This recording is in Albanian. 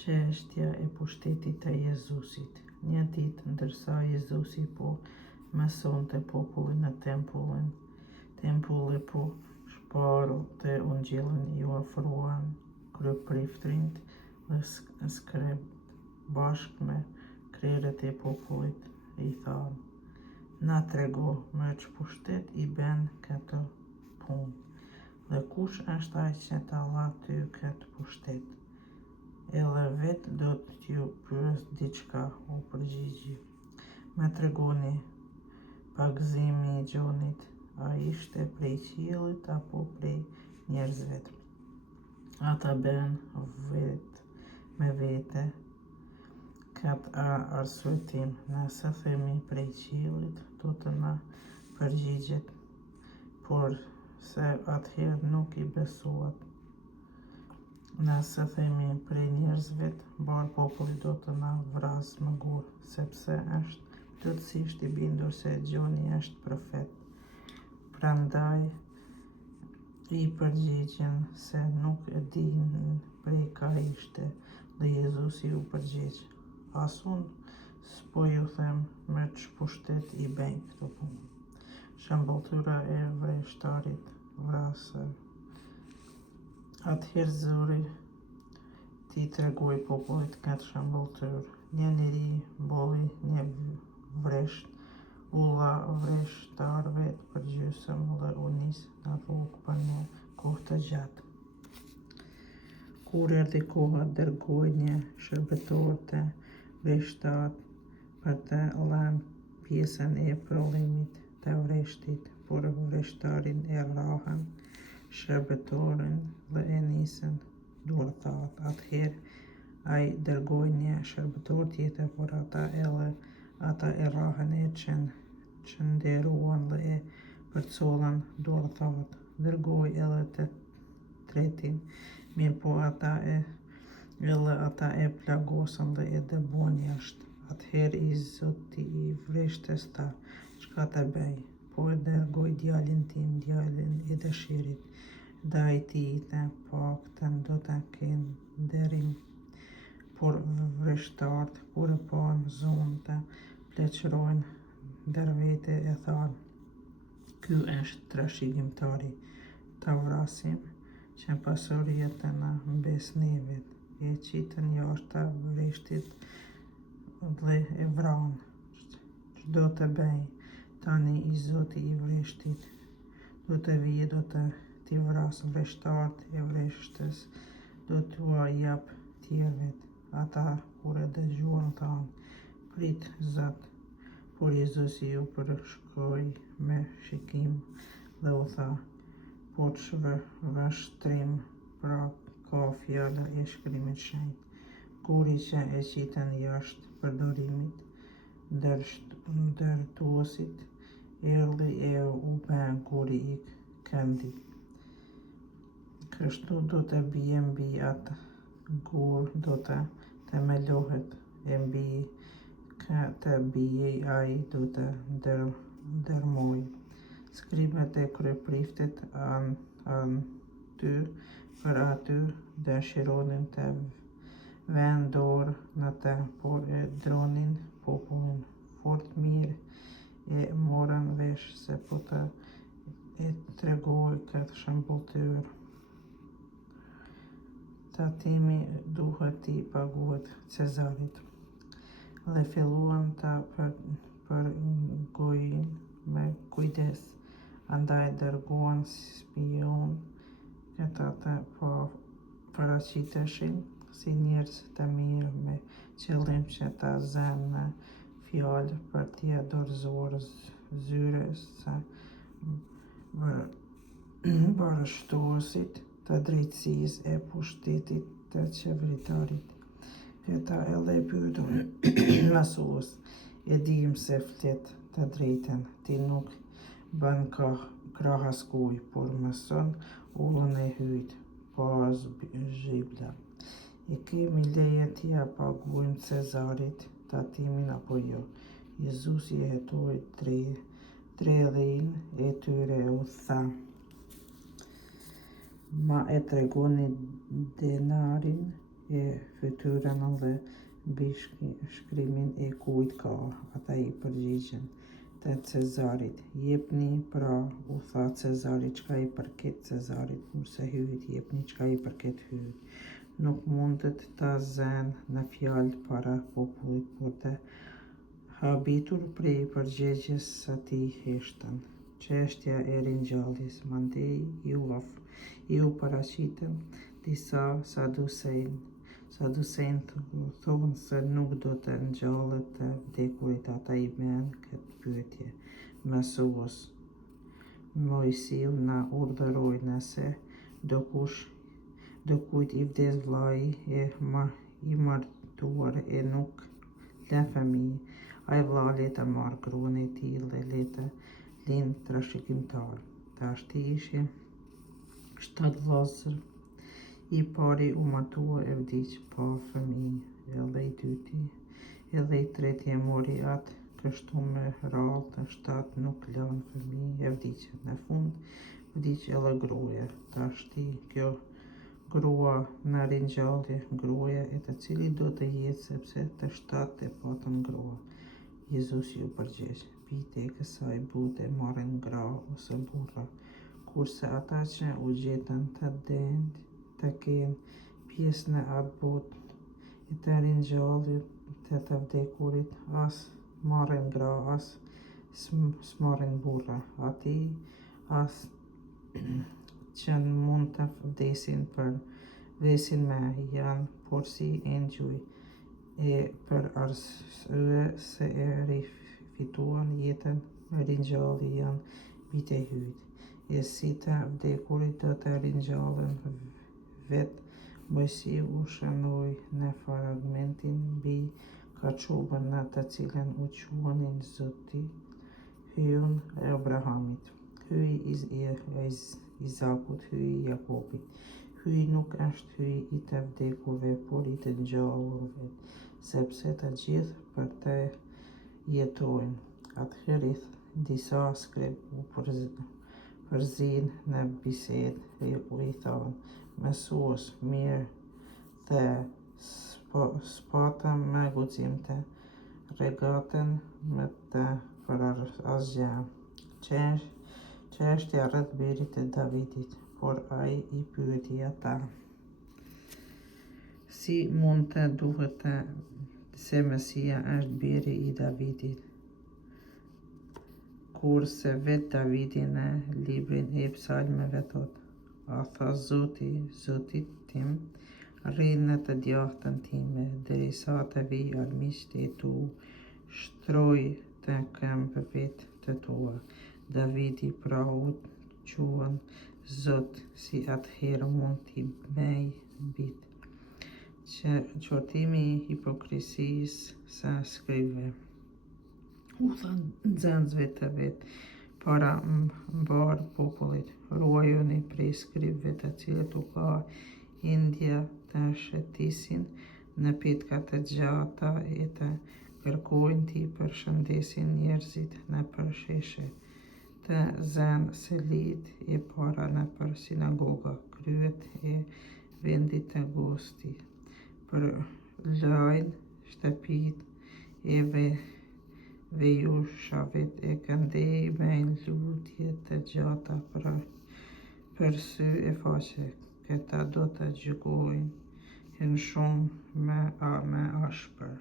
Çështja e pushtetit të Jezusit. Një ditë, ndërsa Jezusi po mësonte popullin në tempulli po shparonte Ungjillin, ju ofruan kryeprifërinjt dhe skrebt bashkë me krerët e popullit i thanë: "Na trego me ç'pushtet i bën këtë punë, dhe kush është ai që ta dha ty këtë pushtet? Edhe vetë do t'ju pyes diçka", u përgjigji. "Me tregoni pagëzimin i gjonit, a ishte prej qiellit apo prej njerëzve?" Ata bën me vete këtë arsyetim: "Nëse themi prej qiellit, do të na përgjigjet, por se atëherë nuk i besohet. Nëse themi prej njerëzve, barë populli do të na vrasë më gur, sepse është plotësisht i bindur se Gjoni është profet." Prandaj i përgjigjen se nuk e dinin prej ka ishte, dhe Jezusi u përgjigj: "As unë s'po ju them me ç'pushtet i bëjnë këtë punë." Shëmbëltyra e vreshtarit vrasër. Atëherë zuri t'i tregoi popullit këtë shëmbëltyrë: Një njeri mbolli një vresht, u dha vreshtarëve përgjysmë dhe u nis në rrugë për një kohë të gjatë. Kur erdhi koha, dërgoi një shërbëtor te vreshtat për të lënë pjesën e prodhimit të vreshtit, por vreshtarin e rrahën shërbëtorin dhe e nisën duartat. Atëherë ai dërgoi një shërbëtor tjetër, por ata e rrahën, e çndëruan dhe e përcollën duartat. Dërgoi edhe të tretin, mirëpo ata e plagosën dhe e dëbuan jashtë. Atëherë i zoti i vreshtës tha: "Çka të bëj? Po e dërgoj djalin tim, djalin e dëshirit, ndaj tij të paktën do të kenë nderim." Por vreshtarët, kur e panë zonë të pleqërojnë ndërvete, e thanë: "Ky është trashëgimtari, ta vrasim që pasuria të na mbes neve." E qitën jashtë të vreshtit dhe e vranë. "Ç'do të bëj tani i zoti i vreshtit? Do të vijë, do t'i vrasë vreshtarët e vreshtës, do t'ua jap tjerëve." Ata kur e dëgjuan thanë: "Prit zot." Por Jezusi ju përshkroi me shikim dhe u tha: "Po ç'vështrim pra ka fjala e Shkrimit Shenjtë? Guri që e qitën jashtë përdorimit ndërtuesit, erdhi e u bë guri i këndit. Kështu do të bie mbi atë gur, do të themelohet, e mbi këtë bie ai do të ndërmojë." Skribët e kryeprifëtit anë ty për aty dëshironin të vënë dorë në të, por e dronin popullin fort mirë, e morën vesh se po të e tregoj këtë shëmbëltyrë. Tatimi duhet t'i paguhet Cezarit. Dhe filluan ta përgojnë me kujdes, andaj dërguan spion, këta të paraqiteshin si njerëz të mirë, me qëllim që ta zënë në fjalë për t'i dorëzuar zyres së mbështetuesit të drejtësisë e pushtetit të qeveritarit. Këta edhe pyetën: "Mësues, e dim se flet të drejtën, ti nuk bën krah askujt, por mëson ullën e hyjt, pa zhibla. E kemi leje t'ia paguajmë Cezarit tatimin apo jo?" Jezusi e hetoi tredhin e tyre e u tha: "Ma e tregoni denarin e fytyrën dhe mbi shkrimin e kujt ka. Ata I përgjigjen të Cezarit. Jepni pra, u tha Cezari, çka I përket Cezarit, kurse hyjt jepni çka I përket hyjt. Nuk mundet ta zënë në fjalë para popullit, por të habitur prej përgjigjes atij heshtën. Çështja e ringjalljes. Mandej iu paraqitën disa saducejnë thonë se nuk do të ngjallet të vdekurit. Ata I bënë këtë pyetje. Mësues, Mojsiu na urdhëroi, nëse do kujt I vdes vllai I martuar e nuk lë fëmijë, ai vlla le të marrë gruan e tij dhe le të lind trashëgimtar. Tashti ishin 7 vllazër. I pari u martua e vdiq pa fëmijë, edhe I dyti, edhe I treti e mori atë kështu me radhë, të 7 nuk lanë fëmijë, e vdiqën. Në fund vdiq edhe gruaja. Tashti kjo grua në ringjallje, gruaja e të cilit do të jetë, sepse të 7 e patën grua. Jezus ju përgjigj. Bijtë e kësaj bote marrin gra ose burra, kurse ata që u gjetën të denjtë të kenë pjesë në atë botë e të ringjalljes të vdekurit, as marrin gra, as s'marrin burra. Ati as që mund të vdesin me janë porsi e ngjuj, e për arsye se e rifituan jetën me ringjallje janë bijtë e hyjt. E si të vdekurit do të ringjallen vetë. Mojsiu u shënoi në fragmentin mbi kachubën në të cilën u quanin Zoti, hyjun e Abrahamit, hyji I Izakut, hyji I Jakobit. Hyji nuk është hyji I të vdekurve, por I të ngjallurve, sepse të gjithë për të jetojnë. Atëherë disa skrip u përzinë në bisedë e I thanë: Mësues, mirë të spatëm me guxim të rregatën me të për asgjë. Çështja rreth birit të Davidit, por ai I pyeti ata: si mund të duhet se Mesia është biri I Davidit, kurse vetë Davidi në librin e psalmeve thot: A tha Zoti Zotit tim, rri në të djathtën time, derisa të vij armiqtë e tu, shtroj të këmbëvet të tua. Davidi pra u quan Zot, si atëherë mund t'i bëj bitë. Qortimi I hipokrisisë së skribëve. U tha nxënësve të vet para mbar popullit: ruajuni prej skribëve të cilët u ka hendja të shëtisin në petka të gjata e të kërkojnë t'i përshëndesin njerëzit në përsheshe, të zënë selit e para në për sinagoga, kryet e vendit të gosti, për lajnë shtëpit e vejushavet e këndej bëjnë lutje të gjata për sy e faqe. Këta do të gjykojnë shumë me ashpër.